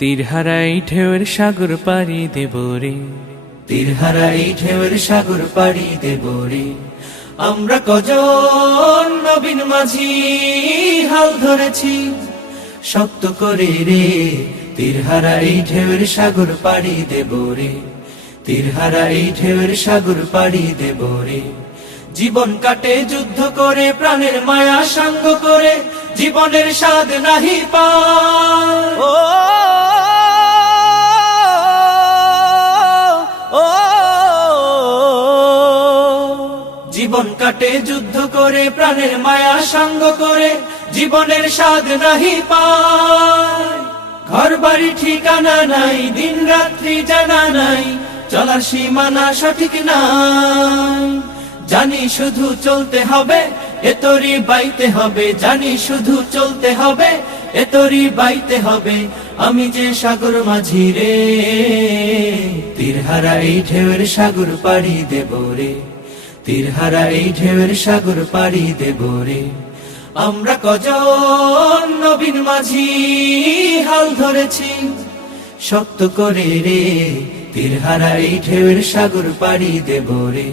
তীরহারা এই ঢেউয়ের সাগর পাড়ি দেব রে, তীরহারা এই ঢেউয়ের সাগর পাড়ি দেব রে। আমরা কজন নবীন মাঝি হাল ধরেছি শক্ত করে রে, তীরহারা এই ঢেউয়ের সাগর পাড়ি দেব রে, তীরহারা এই ঢেউয়ের সাগর পাড়ি দেব রে। জীবন কাটে যুদ্ধ করে, প্রাণের মায়া সাঙ্গ করে, জীবনের স্বাদ নাহি পায়। ও জীবন কাটে যুদ্ধ করে, প্রাণের মায়া সাঙ্গ করে, জীবনের স্বাদ নাহি পায়। ঘর বাড়ি ঠিকানা নাই, দিন রাত্রি জানা নাই, চলার সীমানা সঠিক নাই। জানি শুধু চলতে হবে, এতরি বাইতে হবে, জানি শুধু চলতে হবে, এতরি বাইতে হবে। আমি যে সাগর মাঝি রে, তীরহারা এই ঢেউয়ের সাগর পাড়ি দেব রে, তীরহারা এই ঢেউয়ের সাগর পাড়ি দেব রে। আমরা কজন নবীন মাঝি হাল ধরেছি শক্ত করে রে, তীরহারা এই ঢেউয়ের সাগর পাড়ি দেব রে।